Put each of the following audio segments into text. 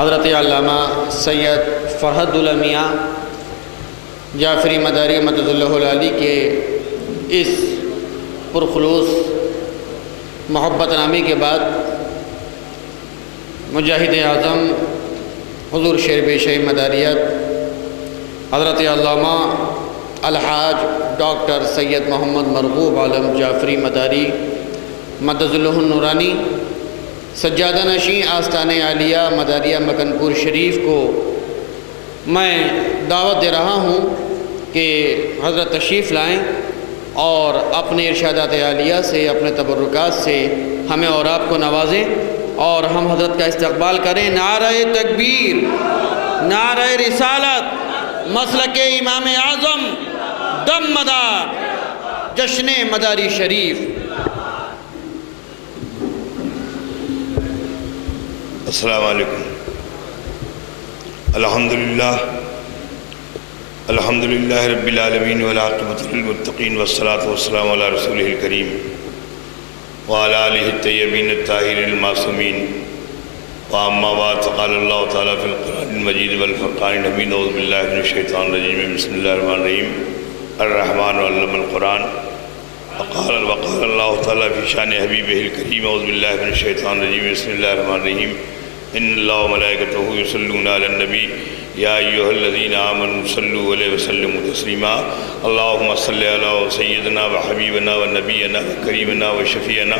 حضرت علامہ سید فرحت اللہ میاں جعفری مداری مدد اللہ العالی کے اس پرخلوص محبت نامی کے بعد مجاہد اعظم حضور شیر بیشئی مداریت حضرت علامہ الحاج ڈاکٹر سید محمد مرغوب عالم جعفری مداری مدد اللہ النورانی سجادہ نشین آستان عالیہ مداریہ مکن پور شریف کو میں دعوت دے رہا ہوں کہ حضرت تشریف لائیں اور اپنے ارشادات عالیہ سے اپنے تبرکات سے ہمیں اور آپ کو نوازیں اور ہم حضرت کا استقبال کریں۔ نعرہ تکبیر، نعرہ رسالت، مسلک امام اعظم، دم مدار، جشن مداری شریف۔ السلام علیکم۔ الحمدللہ رب العالمین والعاقبۃ للمتقین والصلاة والسلام علی رسولہ الکریم وعلی آلہ الطیبین الطاہرین المعصومین واما بعد فقال اللہ تعالیٰ فی القرآن المجید والفرقان الحمید اعوذ باللہ من الشیطان الرجیم بسم اللہ الرحمن الرحیم الرحمن علم القرآن وقال اللہ تعالیٰ فی شان حبیبہ الکریم اعوذ باللہ من الشیطان الرجیم بسم اللہ الرحمن الرحیم ان اللہ وملائکتہ یصلون علی النبی یا ایہا الذین آمنوا صلوا علیہ وسلموا تسلیما اللہم صلی علی سیدنا وحبیبنا ونبینا وکریمنا وشفیعنا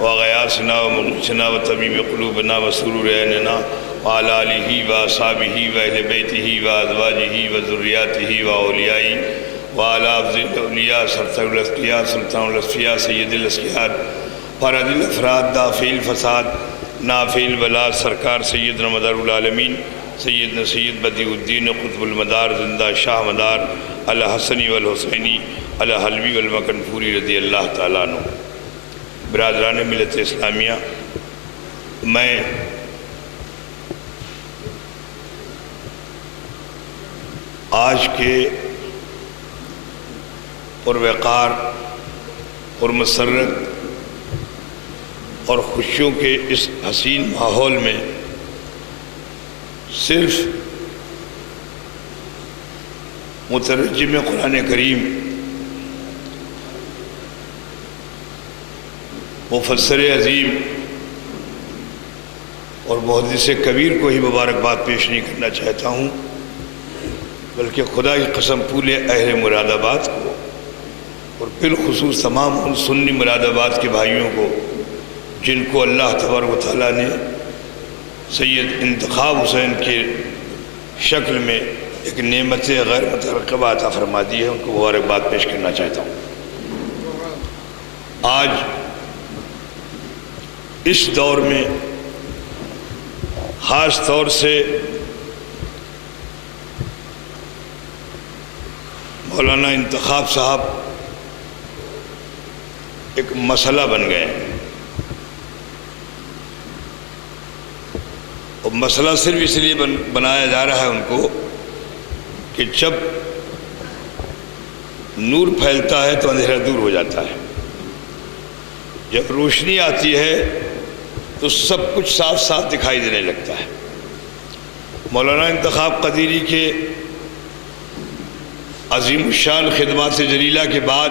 وغیاثنا ومغیثنا وطبیب قلوبنا وسرور عیننا وعلی آلہ واصحابہ واہل بیتہ وازواجہ وذریاتہ واولیاء وعلی افضل الاولیاء سرطان الاسقیاء سلطان الاسفیاء سید الاسقیاء فرد الافراد دافع الفساد نافع البلاد سرکار سیدنا مدار العالمین سیدنا سید بدیع الدین قطب المدار زندہ شاہ مدار الحسنی والحسینی الحلوی والمکنفوری رضی اللہ تعالیٰ عنہ۔ برادران ملت اسلامیہ، میں آج کے پروقار اور مسرت اور خوشیوں کے اس حسین ماحول میں صرف مترجم قرآن کریم مفسر عظیم اور محدث کبیر کو ہی مبارکباد پیش نہیں کرنا چاہتا ہوں، بلکہ خدا کی قسم پورے اہل مراد آباد کو اور بالخصوص تمام ان سنی مراد آباد کے بھائیوں کو جن کو اللہ تبارک و تعالیٰ نے سید انتخاب حسین کے شکل میں ایک نعمت غیر مترقبہ عطا فرما دی ہے، ان کو مبارکباد پیش کرنا چاہتا ہوں۔ آج اس دور میں خاص طور سے مولانا انتخاب صاحب ایک مسئلہ بن گئے ہیں، اور مسئلہ صرف اس لیے بنایا جا رہا ہے ان کو کہ جب نور پھیلتا ہے تو اندھیرا دور ہو جاتا ہے، جب روشنی آتی ہے تو سب کچھ صاف صاف دکھائی دینے لگتا ہے۔ مولانا انتخاب قدیری کے عظیم الشان خدمات جلیلہ کے بعد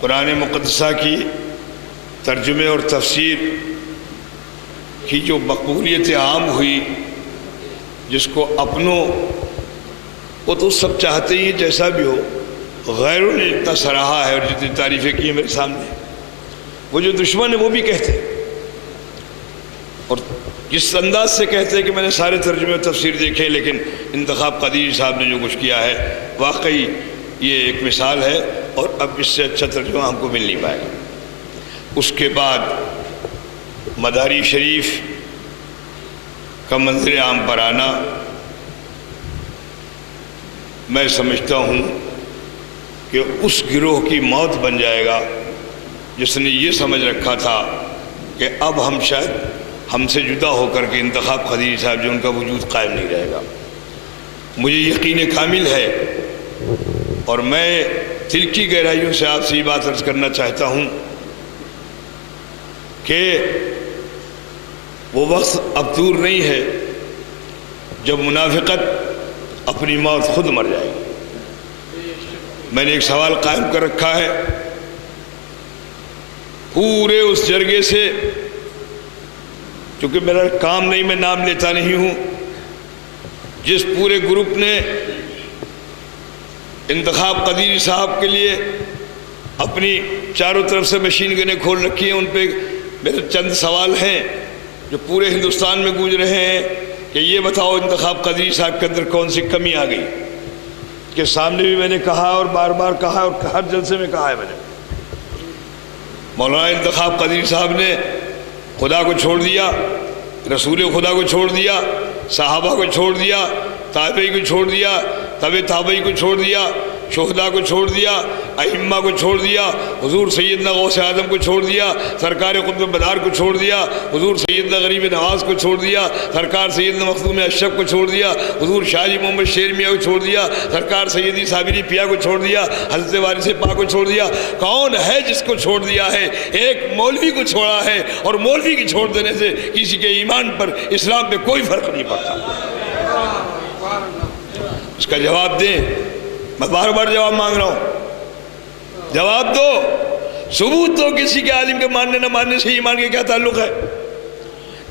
قرآن مقدسہ کی ترجمے اور تفسیر کی جو مقبولیت عام ہوئی، جس کو اپنوں وہ تو سب چاہتے ہی جیسا بھی ہو، غیروں نے اتنا سراہا ہے اور جتنی تعریفیں کی ہیں میرے سامنے، وہ جو دشمن ہیں وہ بھی کہتے ہیں، اور جس انداز سے کہتے ہیں کہ میں نے سارے ترجمے اور تفسیر دیکھے لیکن انتخاب قدیری صاحب نے جو کچھ کیا ہے واقعی یہ ایک مثال ہے، اور اب اس سے اچھا ترجمہ ہم کو مل نہیں پائے گا۔ اس کے بعد مداری شریف کا منظر عام پر آنا، میں سمجھتا ہوں کہ اس گروہ کی موت بن جائے گا جس نے یہ سمجھ رکھا تھا کہ اب ہم شاید ہم سے جدا ہو کر کے انتخاب قدیری صاحب جو ان کا وجود قائم نہیں رہے گا۔ مجھے یقین کامل ہے اور میں دل کی گہرائیوں سے آپ سے یہ بات عرض کرنا چاہتا ہوں کہ وہ وقت اب دور نہیں ہے جب منافقت اپنی موت خود مر جائے گی۔ میں نے ایک سوال قائم کر رکھا ہے، پورے اس جرگے سے، چونکہ میرا کام نہیں، میں نام لیتا نہیں ہوں، جس پورے گروپ نے انتخاب قدیری صاحب کے لیے اپنی چاروں طرف سے مشین گنیں کھول رکھی ہیں، ان پہ میرے چند سوال ہیں جو پورے ہندوستان میں گونج رہے ہیں کہ یہ بتاؤ انتخاب قدیری صاحب کے اندر کون سی کمی آ گئی، کہ سامنے بھی میں نے کہا اور بار بار کہا اور ہر جلسے میں کہا ہے میں نے، مولانا انتخاب قدیری صاحب نے خدا کو چھوڑ دیا، رسول خدا کو چھوڑ دیا، صحابہ کو چھوڑ دیا، تابعی کو چھوڑ دیا، تابع تابعی کو چھوڑ دیا، شہداء کو چھوڑ دیا، ائمہ کو چھوڑ دیا، حضور سیدنا غوث اعظم کو چھوڑ دیا، سرکار قطب بدار کو چھوڑ دیا، حضور سیدنا غریب نواز کو چھوڑ دیا، سرکار سیدنا مخدوم اشرف کو چھوڑ دیا، حضور شاہ جی محمد شیر میاں کو چھوڑ دیا، سرکار سیدی صابری پیا کو چھوڑ دیا، حضرت وارث پاک کو چھوڑ دیا۔ کون ہے جس کو چھوڑ دیا ہے؟ ایک مولوی کو چھوڑا ہے، اور مولوی کی چھوڑ دینے سے کسی کے ایمان پر، اسلام پہ کوئی فرق نہیں پڑتا۔ اس کا جواب دیں، میں بار بار جواب مانگ رہا ہوں، جواب دو، ثبوت دو کسی کے عالم کے ماننے نہ ماننے سے ایمان کے کیا تعلق ہے؟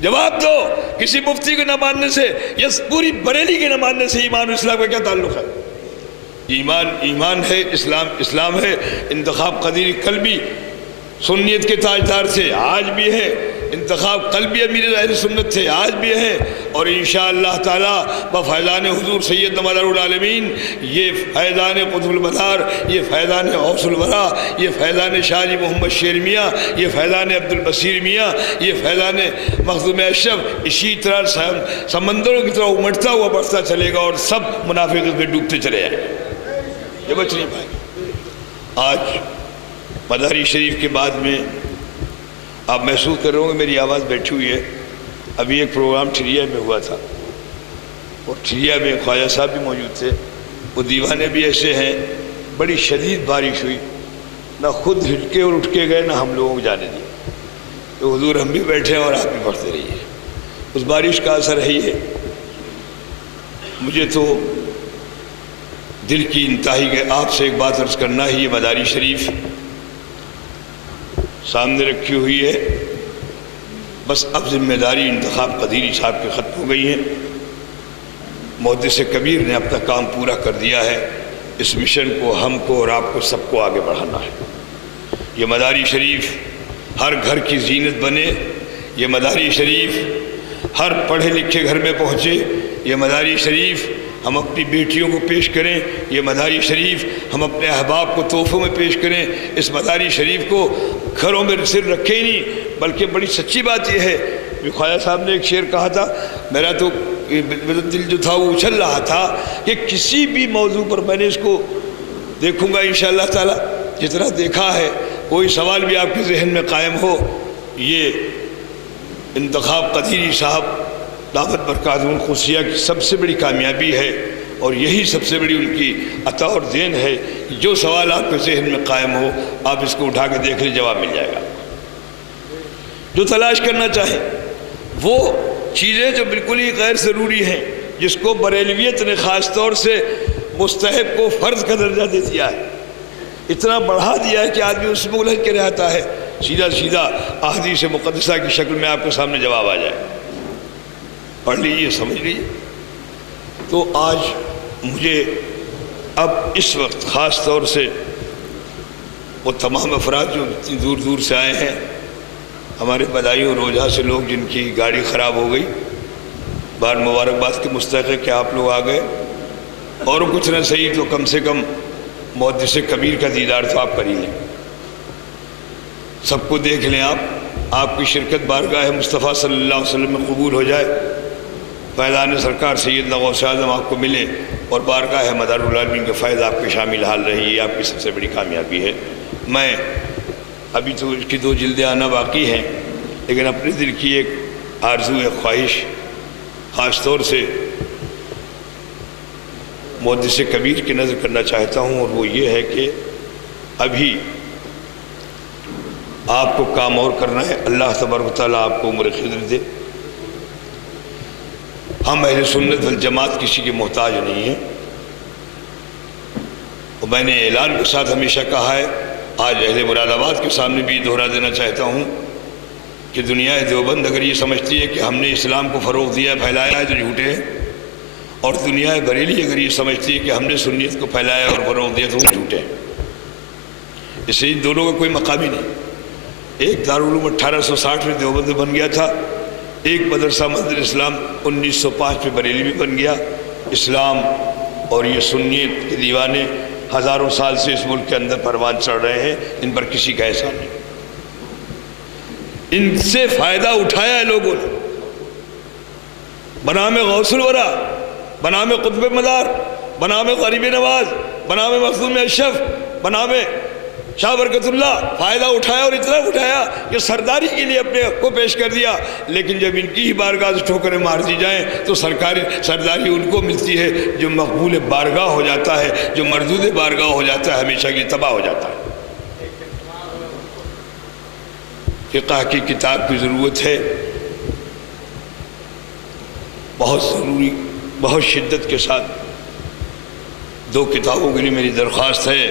جواب دو کسی مفتی کو نہ ماننے سے یا پوری بریلی کے نہ ماننے سے ایمان اسلام کا کیا تعلق ہے؟ ایمان ایمان ہے، اسلام اسلام ہے۔ انتخاب قدیری کل بھی سنیت کے تاجدار تھے، آج بھی ہے، انتخاب قلبی امیر اہل سنت تھے، آج بھی ہیں، اور انشاءاللہ تعالی بفیضان حضور سید مدار العالمین یہ فیضان قطب البدار، یہ فیضان غوث الورا، یہ فیضان شاہ جی محمد شیر میاں، یہ فیضان عبد البصیر میاں، یہ فیضان مخدوم اشرف اسی طرح سمندروں کی طرح امٹتا ہوا بڑھتا چلے گا، اور سب منافقت میں ڈوبتے چلے جائیں گے، یہ بچ نہیں پائے گا۔ آج مداری شریف کے بعد میں آپ محسوس کر رہے ہوں کہ میری آواز بیٹھی ہوئی ہے۔ ابھی ایک پروگرام ٹھریا میں ہوا تھا، اور ٹھریا میں خواجہ صاحب بھی موجود تھے، وہ دیوانے بھی ایسے ہیں، بڑی شدید بارش ہوئی، نہ خود ہٹکے اور اٹھ کے گئے نہ ہم لوگوں کو جانے دیا، تو حضور ہم بھی بیٹھے ہیں اور آپ بھی پڑھتے رہیے، اس بارش کا اثر ہے یہ۔ مجھے تو دل کی انتہائی کہ آپ سے ایک بات عرض کرنا ہی، یہ مداری شریف سامنے رکھی ہوئی ہے، بس اب ذمہ داری انتخاب قدیری صاحب کی ختم ہو گئی ہے۔ محدث کبیر نے اپنا کام پورا کر دیا ہے، اس مشن کو ہم کو اور آپ کو سب کو آگے بڑھانا ہے۔ یہ مداری شریف ہر گھر کی زینت بنے، یہ مداری شریف ہر پڑھے لکھے گھر میں پہنچے، یہ مداری شریف ہم اپنی بیٹیوں کو پیش کریں، یہ مداری شریف ہم اپنے احباب کو تحفوں میں پیش کریں۔ اس مداری شریف کو گھروں میں صرف رکھے ہی نہیں، بلکہ بڑی سچی بات یہ ہے، خواجہ صاحب نے ایک شعر کہا تھا، میرا تو دل جو تھا وہ اچھل رہا تھا کہ کسی بھی موضوع پر میں نے اس کو دیکھوں گا انشاءاللہ تعالی، جتنا دیکھا ہے کوئی سوال بھی آپ کے ذہن میں قائم ہو، یہ انتخاب قدیری صاحب دعوت برکاتہ القدسیہ کی سب سے بڑی کامیابی ہے، اور یہی سب سے بڑی ان کی عطا اور دین ہے۔ جو سوال آپ کے ذہن میں قائم ہو آپ اس کو اٹھا کے دیکھ لیں، جواب مل جائے گا۔ جو تلاش کرنا چاہیں وہ چیزیں جو بالکل ہی غیر ضروری ہیں، جس کو بریلویت نے خاص طور سے مستحب کو فرض کا درجہ دے دیا ہے، اتنا بڑھا دیا ہے کہ آدمی اس میں الجھ کے رہتا ہے، سیدھا سیدھا احادیث مقدسہ کی شکل میں آپ کے سامنے جواب آ جائے، پڑھ لیجیے، سمجھ لیجیے۔ تو آج مجھے اب اس وقت خاص طور سے وہ تمام افراد جو اتنی دور دور سے آئے ہیں، ہمارے بدایوں روجہ سے لوگ جن کی گاڑی خراب ہو گئی، بار مبارکباد کے مستحق ہے کہ آپ لوگ آ گئے، اور کچھ نہ صحیح تو کم سے کم محدث کبیر کا دیدار تو آپ کر ہی لیں، سب کو دیکھ لیں، آپ کی شرکت بارگاہ مصطفیٰ صلی اللہ علیہ وسلم میں قبول ہو جائے، فیضان سرکار سیدنا غوث اعظم آپ کو ملے، اور بارگاہ مدار العالمین کے فیض آپ کے شامل حال رہی، یہ آپ کی سب سے بڑی کامیابی ہے۔ میں ابھی تو اس کی 2 جلدیں آنا باقی ہیں، لیکن اپنے دل کی ایک آرزو، ایک خواہش خاص طور سے محدث کبیر کی نظر کرنا چاہتا ہوں، اور وہ یہ ہے کہ ابھی آپ کو کام اور کرنا ہے، اللہ تبارک و تعالیٰ آپ کو عمر خضر دے۔ ہم اہل سنت والجماعت کسی کے محتاج نہیں ہیں، اور میں نے اعلان کے ساتھ ہمیشہ کہا ہے، آج اہل مراد آباد کے سامنے بھی دہرا دینا چاہتا ہوں کہ دنیا دیوبند اگر یہ سمجھتی ہے کہ ہم نے اسلام کو فروغ دیا پھیلایا ہے تو جھوٹے ہیں، اور دنیا بریلی اگر یہ سمجھتی ہے کہ ہم نے سنیت کو پھیلایا اور فروغ دیا تو وہ جھوٹے ہیں۔ اس لیے ان دونوں کا کوئی مقام ہی نہیں۔ ایک دارالعلوم 1860 میں دیوبند میں بن گیا تھا، ایک مدرسہ منزل اسلام 1905 میں بریلی میں بن گیا۔ اسلام اور یہ سنیت کے دیوانے ہزاروں سال سے اس ملک کے اندر پروان چڑھ رہے ہیں، ان پر کسی کا احسان نہیں۔ ان سے فائدہ اٹھایا ہے لوگوں نے، بنام غوث الورا، بنام قطب مدار، بنام غریب نواز، بنام مخدوم اشرف، بنام شاہ برکت اللہ، فائدہ اٹھایا، اور اتنا اٹھایا کہ سرداری کے لیے اپنے کو پیش کر دیا۔ لیکن جب ان کی ہی بارگاہ سے ٹھوکریں مار دی جائیں تو سرداری ان کو ملتی ہے جو مقبول بارگاہ ہو جاتا ہے، جو مردود بارگاہ ہو جاتا ہے، ہمیشہ کے لیے تباہ ہو جاتا ہے۔ فقہ کی کتاب کی ضرورت ہے، بہت ضروری، بہت شدت کے ساتھ۔ دو کتابوں کے لیے میری درخواست ہے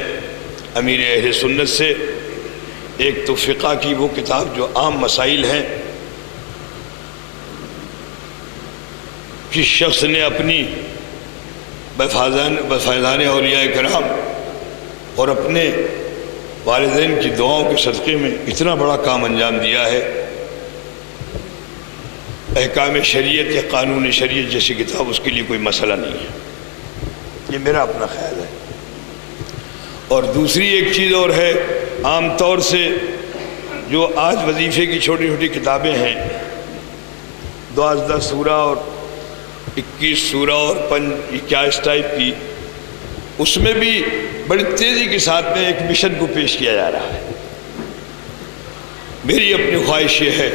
امیر اہل سنت سے۔ ایک تو فقہ کی وہ کتاب جو عام مسائل ہیں، کس شخص نے اپنی بفیضان اولیاء کرام اور اپنے والدین کی دعاؤں کے صدقے میں اتنا بڑا کام انجام دیا ہے۔ احکام شریعت یا قانون شریعت جیسی کتاب اس کے لیے کوئی مسئلہ نہیں ہے، یہ میرا اپنا خیال ہے۔ اور دوسری ایک چیز اور ہے، عام طور سے جو آج وظیفے کی چھوٹی چھوٹی کتابیں ہیں، 12 سورہ اور 21 سورہ اور 21 ٹائپ کی، اس میں بھی بڑی تیزی کے ساتھ میں ایک مشن کو پیش کیا جا رہا ہے۔ میری اپنی خواہش یہ ہے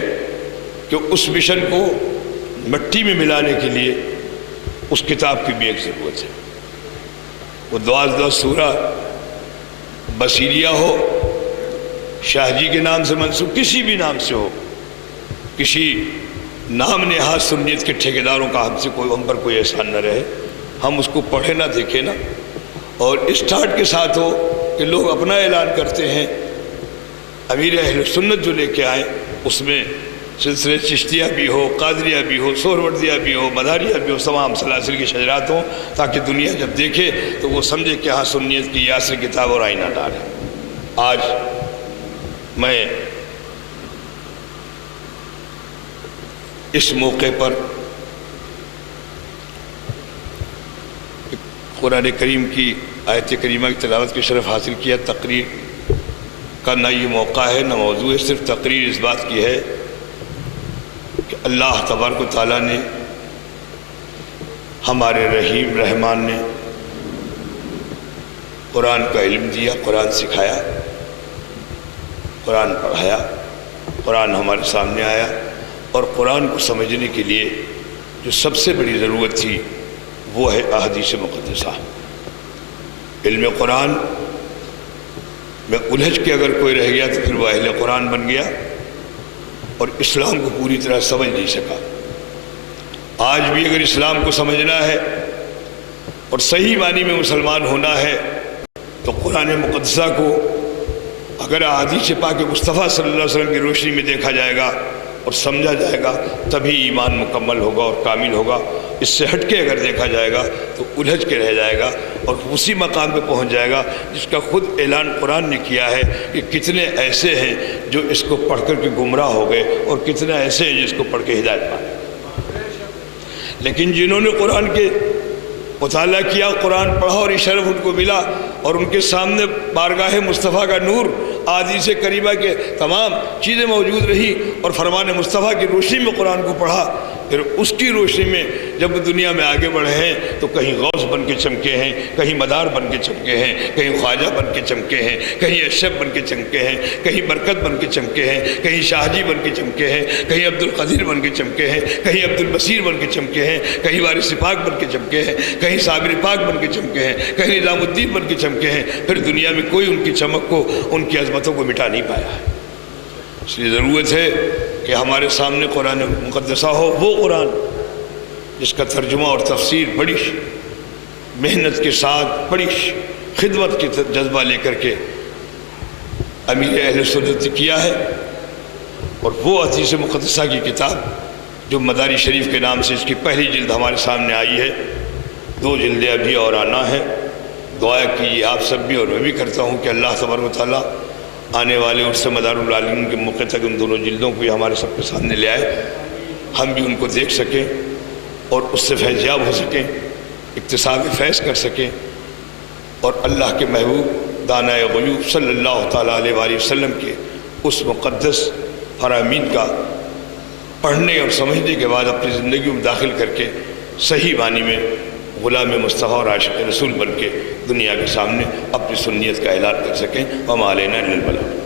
کہ اس مشن کو مٹی میں ملانے کے لیے اس کتاب کی بھی ایک ضرورت ہے۔ وہ 12 سورہ بصیریہ ہو، شاہ جی کے نام سے منسوب، کسی بھی نام سے ہو، کسی نام نہاد سنیت کے ٹھیکیداروں کا ہم پر کوئی احسان نہ رہے، ہم اس کو پڑھیں نہ دیکھیں نہ، اور اسٹارٹ کے ساتھ ہو کہ لوگ اپنا اعلان کرتے ہیں۔ امیر اہل سنت جو لے کے آئیں اس میں سلسلے چشتیہ بھی ہو، قادریہ بھی ہو، سہروردیہ بھی ہو، مداریہ بھی ہو، تمام سلاسل کی شجرات ہوں، تاکہ دنیا جب دیکھے تو وہ سمجھے کہ ہاں سنیت کی یاسر کتاب اور آئینہ دار ہے۔ آج میں اس موقع پر قرآن کریم کی آیت کریمہ کی تلاوت کے شرف حاصل کیا۔ تقریر کا نہ یہ موقع ہے نہ موضوع ہے، صرف تقریر اس بات کی ہے کہ اللہ تبارک و تعالیٰ نے، ہمارے رحیم رحمان نے قرآن کا علم دیا، قرآن سکھایا، قرآن پڑھایا، قرآن ہمارے سامنے آیا، اور قرآن کو سمجھنے کے لیے جو سب سے بڑی ضرورت تھی وہ ہے احادیث مقدسہ۔ علم قرآن میں الجھ کے اگر کوئی رہ گیا تو پھر وہ اہل قرآن بن گیا اور اسلام کو پوری طرح سمجھ نہیں سکا۔ آج بھی اگر اسلام کو سمجھنا ہے اور صحیح معنی میں مسلمان ہونا ہے تو قرآن مقدسہ کو اگر احادیث پاک مصطفیٰ صلی اللہ علیہ وسلم کی روشنی میں دیکھا جائے گا اور سمجھا جائے گا تبھی ایمان مکمل ہوگا اور کامل ہوگا۔ اس سے ہٹ کے اگر دیکھا جائے گا تو الجھ کے رہ جائے گا اور اسی مقام پہ پہنچ جائے گا جس کا خود اعلان قرآن نے کیا ہے کہ کتنے ایسے ہیں جو اس کو پڑھ کر کے گمراہ ہو گئے اور کتنے ایسے ہیں جو اس کو پڑھ کے ہدایت پائے۔ لیکن جنہوں نے قرآن کے مطالعہ کیا، قرآن پڑھا اور یہ شرف ان کو ملا اور ان کے سامنے بارگاہ مصطفیٰ کا نور، احادیث کریمہ کے تمام چیزیں موجود رہی اور فرمان مصطفیٰ کی روشنی میں قرآن کو پڑھا، پھر اس کی روشنی میں جب دنیا میں آگے بڑھے ہیں تو کہیں غوث بن کے چمکے ہیں، کہیں مدار بن کے چمکے ہیں، کہیں خواجہ بن کے چمکے ہیں، کہیں اشرف بن کے چمکے ہیں، کہیں برکت بن کے چمکے ہیں، کہیں شاہ جی بن کے چمکے ہیں، کہیں عبد القدیر بن کے چمکے ہیں، کہیں عبد البصیر بن کے چمکے ہیں، کہیں وارث پاک بن کے چمکے ہیں، کہیں صابر پاک بن کے چمکے ہیں، کہیں نظام الدین بن کے چمکے ہیں۔ پھر دنیا میں کوئی ان کی چمک کو، ان کی عظمتوں کو مٹا نہیں پایا ہے۔ اس لیے ضرورت ہے کہ ہمارے سامنے قرآن مقدسہ ہو، وہ قرآن جس کا ترجمہ اور تفسیر بڑی محنت کے ساتھ بڑی خدمت کی جذبہ لے کر کے امیر اہل سنت نے کیا ہے، اور وہ حدیث مقدسہ کی کتاب جو مداری شریف کے نام سے اس کی پہلی جلد ہمارے سامنے آئی ہے، 2 جلدیں ابھی اور آنا ہے۔ دعا کیجیے آپ سب بھی اور میں بھی کرتا ہوں کہ اللہ تبارک و تعالیٰ آنے والے عرص مدار العالمین کے موقع تک ان دونوں جلدوں کو بھی ہمارے سب کے سامنے لے آئے، ہم بھی ان کو دیکھ سکیں اور اس سے فیضیاب ہو سکیں، اکتساب فیض کر سکیں، اور اللہ کے محبوب دانہ غیوب صلی اللہ تعالیٰ علیہ وآلہ وسلم کے اس مقدس فرامین کا پڑھنے اور سمجھنے کے بعد اپنی زندگی میں داخل کر کے صحیح معنی میں غلام مصطفیٰ اور عاشق رسول بن کے دنیا کے سامنے اپنی سنیت کا اعلان کر سکیں۔ وما علینا الا البلاغ۔